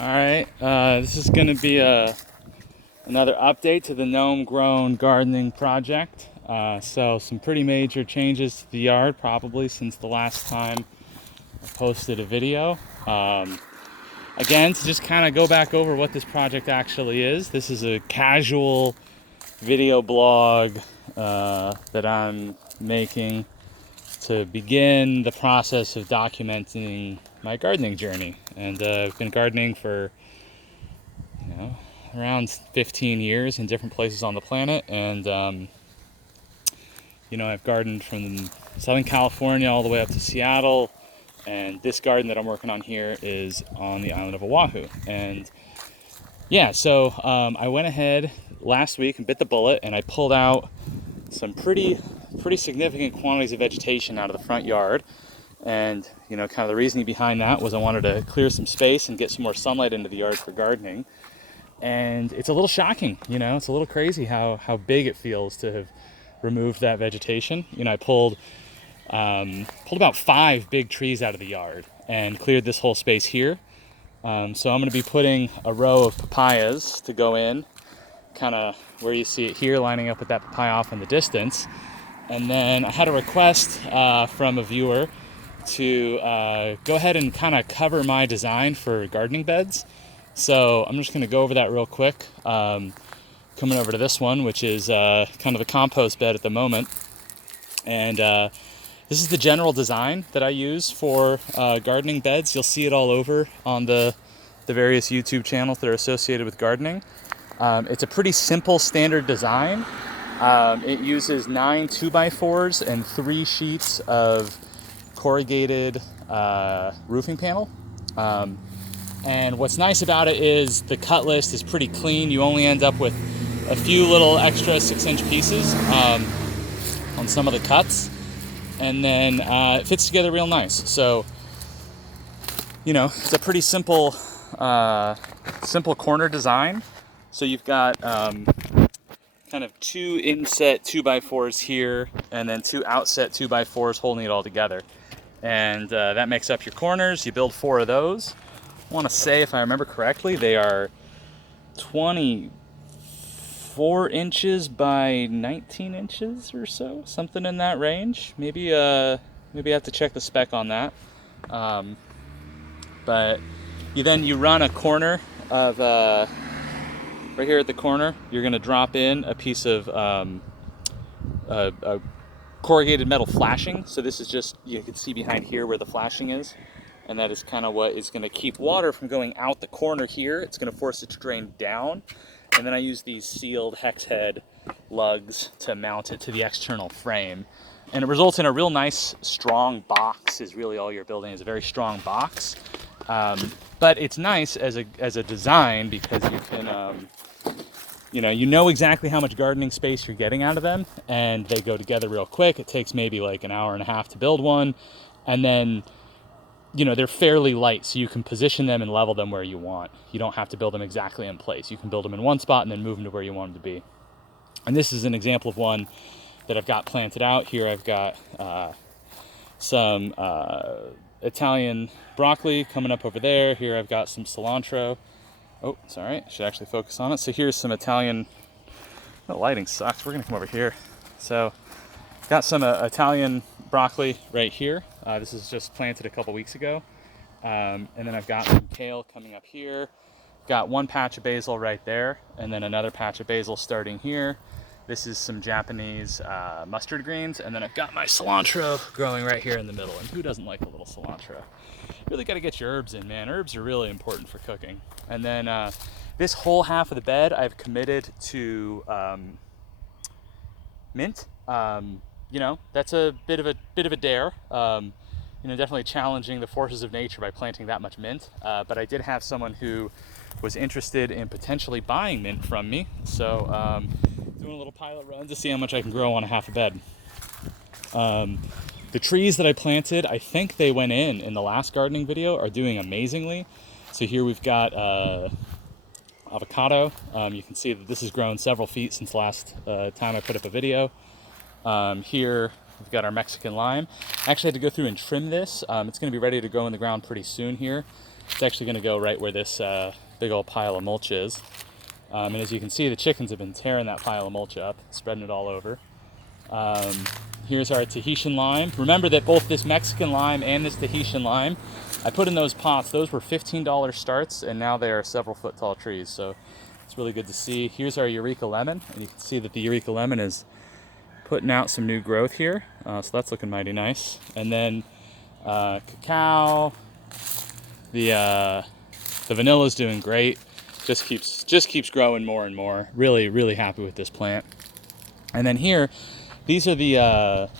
All right, this is going to be another update to the Gnome Grown Gardening Project. So some pretty major changes to the yard probably since the last time I posted a video. Again, to just kind of go back over what this project actually is. This is a casual video blog that I'm making to begin the process of documenting my gardening journey. And I've been gardening for around 15 years in different places on the planet, and I've gardened from Southern California all the way up to Seattle, and this garden that I'm working on here is on the island of Oahu. And I went ahead last week and bit the bullet, and I pulled out some pretty significant quantities of vegetation out of the front yard. And kind of the reasoning behind that was I wanted to clear some space and get some more sunlight into the yard for gardening. And it's a little shocking, it's a little crazy how big it feels to have removed that vegetation. I pulled about 5 big trees out of the yard and cleared this whole space here. So I'm going to be putting a row of papayas to go in, kind of where you see it here, lining up with that papaya off in the distance. And then I had a request from a viewer to go ahead and kind of cover my design for gardening beds. So I'm just going to go over that real quick. Coming over to this one, which is kind of a compost bed at the moment. And this is the general design that I use for gardening beds. You'll see it all over on the various YouTube channels that are associated with gardening. It's a pretty simple standard design. It uses 9 2x4s and 3 sheets of corrugated roofing panel. And what's nice about it is the cut list is pretty clean. You only end up with a few little extra 6-inch pieces on some of the cuts. And then it fits together real nice. So, it's a pretty simple corner design. So you've got kind of 2 inset 2x4s here, and then 2 outset 2x4s holding it all together. And that makes up your corners. You build 4 of those. I want to say, if I remember correctly, they are 24 inches by 19 inches or so, something in that range. Maybe I have to check the spec on that. But you run a corner of right here at the corner. You're going to drop in a piece of a corrugated metal flashing. So this is just, you can see behind here where the flashing is. And that is kind of what is going to keep water from going out the corner here. It's going to force it to drain down. And then I use these sealed hex head lugs to mount it to the external frame. And it results in a real nice, strong box. Is really all you're building, is a very strong box. But it's nice as a design because you can, you know exactly how much gardening space you're getting out of them. And they go together real quick. It takes maybe like an hour and a half to build one. And then they're fairly light, so you can position them and level them where you want. You don't have to build them exactly in place. You can build them in one spot and then move them to where you want them to be. And this is an example of one that I've got planted out. Here I've got some Italian broccoli coming up over there. Here I've got some cilantro. Oh, sorry, I should actually focus on it. So here's some Italian, the lighting sucks. We're gonna come over here. So got some Italian broccoli right here. This is just planted a couple weeks ago. And then I've got some kale coming up here. Got one patch of basil right there, and then another patch of basil starting here. This is some Japanese mustard greens, and then I've got my cilantro growing right here in the middle. And who doesn't like a little cilantro? Really got to get your herbs in, man. Herbs are really important for cooking. And then this whole half of the bed I've committed to mint. That's a bit of a dare. Definitely challenging the forces of nature by planting that much mint. But I did have someone who was interested in potentially buying mint from me. So doing a little pilot run to see how much I can grow on a half a bed. The trees that I planted, I think they went in the last gardening video, are doing amazingly. So here we've got avocado. You can see that this has grown several feet since last time I put up a video. Here we've got our Mexican lime. I actually had to go through and trim this. It's going to be ready to go in the ground pretty soon here. It's actually going to go right where this big old pile of mulch is. And as you can see, the chickens have been tearing that pile of mulch up, spreading it all over. Here's our Tahitian lime. Remember that both this Mexican lime and this Tahitian lime, I put in those pots. Those were $15 starts, and now they are several foot tall trees. So it's really good to see. Here's our Eureka lemon, and you can see that the Eureka lemon is putting out some new growth here. So that's looking mighty nice. And then cacao, the vanilla's doing great. Just keeps growing more and more. Really, really happy with this plant. And then here, these are this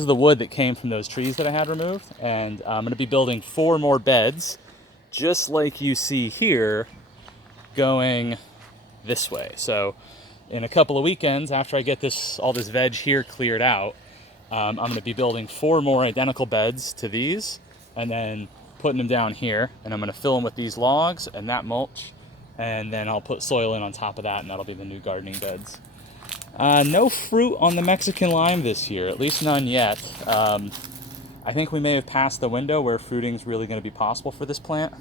is the wood that came from those trees that I had removed. And I'm gonna be building 4 more beds, just like you see here, going this way. So in a couple of weekends, after I get all this veg here cleared out, I'm gonna be building 4 more identical beds to these, and then putting them down here, and I'm gonna fill them with these logs and that mulch, and then I'll put soil in on top of that, and that'll be the new gardening beds. No fruit on the Mexican lime this year, at least none yet. I think we may have passed the window where fruiting is really going to be possible for this plant.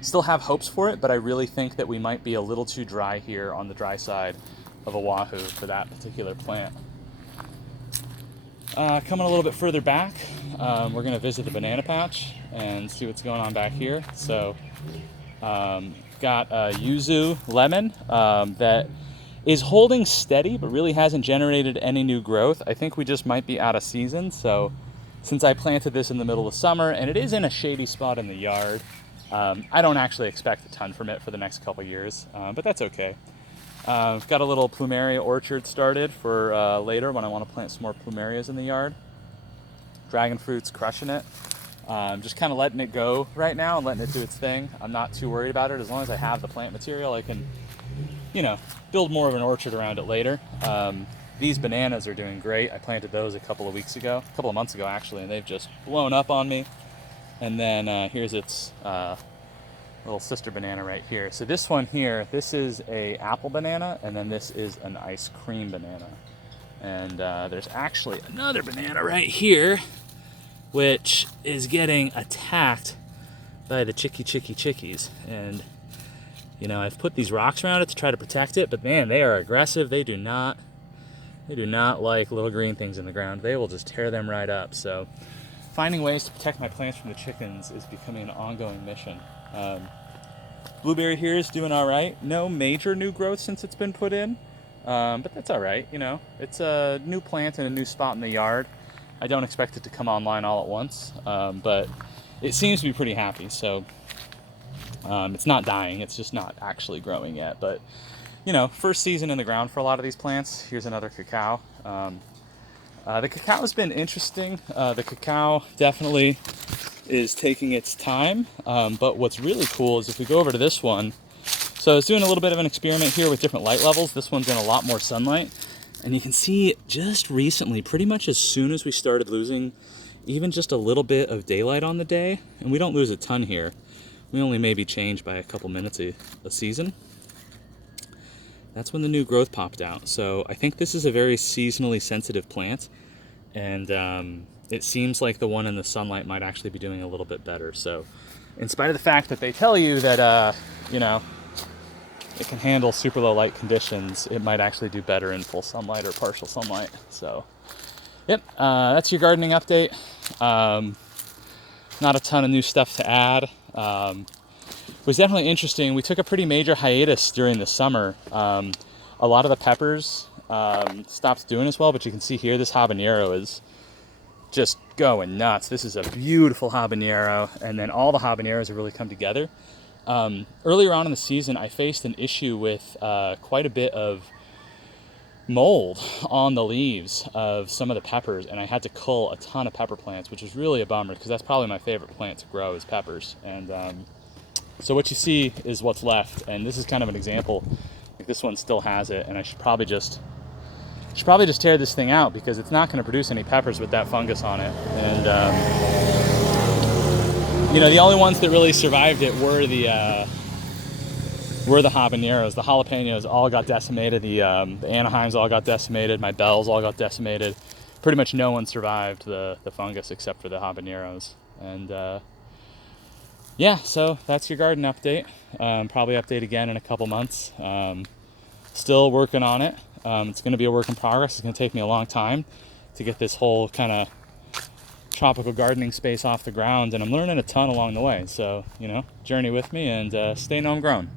Still have hopes for it, but I really think that we might be a little too dry here on the dry side of Oahu for that particular plant. Coming a little bit further back, we're going to visit the banana patch and see what's going on back here. So got a yuzu lemon that is holding steady, but really hasn't generated any new growth. I think we just might be out of season. So since I planted this in the middle of summer, and it is in a shady spot in the yard, I don't actually expect a ton from it for the next couple years, but that's okay. I've got a little plumeria orchard started for later when I want to plant some more plumerias in the yard. Dragon fruit's crushing it. Just kind of letting it go right now and letting it do its thing. I'm not too worried about it. As long as I have the plant material, I can, build more of an orchard around it later. These bananas are doing great. I planted those a couple of months ago actually, and they've just blown up on me. And then here's its little sister banana right here. So this one here, this is a apple banana, and then this is an ice cream banana. And there's actually another banana right here, which is getting attacked by the chickies. And I've put these rocks around it to try to protect it, but man, they are aggressive. They do not like little green things in the ground. They will just tear them right up. So finding ways to protect my plants from the chickens is becoming an ongoing mission. Blueberry here is doing all right. No major new growth since it's been put in, but that's all right. It's a new plant in a new spot in the yard. I don't expect it to come online all at once, but it seems to be pretty happy. So it's not dying. It's just not actually growing yet. But first season in the ground for a lot of these plants. Here's another cacao. The cacao has been interesting. The cacao definitely is taking its time, but what's really cool is if we go over to this one, so I was doing a little bit of an experiment here with different light levels. This one's in a lot more sunlight, and you can see just recently, pretty much as soon as we started losing even just a little bit of daylight on the day, and we don't lose a ton here, we only maybe change by a couple minutes a season, that's when the new growth popped out. So I think this is a very seasonally sensitive plant, and it seems like the one in the sunlight might actually be doing a little bit better. So in spite of the fact that they tell you that, it can handle super low light conditions, it might actually do better in full sunlight or partial sunlight. So, yep, that's your gardening update. Not a ton of new stuff to add. It was definitely interesting. We took a pretty major hiatus during the summer. A lot of the peppers stopped doing as well, but you can see here this habanero is just going nuts. This is a beautiful habanero, and then all the habaneros have really come together. Earlier on in the season, I faced an issue with quite a bit of mold on the leaves of some of the peppers, and I had to cull a ton of pepper plants, which was really a bummer because that's probably my favorite plant to grow is peppers. And so what you see is what's left, and this is kind of an example. Like this one still has it, and I should probably just tear this thing out because it's not going to produce any peppers with that fungus on it. And the only ones that really survived it were the habaneros. The jalapenos all got decimated. The Anaheims all got decimated. My bells all got decimated. Pretty much no one survived the fungus except for the habaneros. And yeah, so that's your garden update. Probably update again in a couple months. Still working on it. It's going to be a work in progress. It's going to take me a long time to get this whole kind of tropical gardening space off the ground, and I'm learning a ton along the way. So, you know, journey with me and stay homegrown.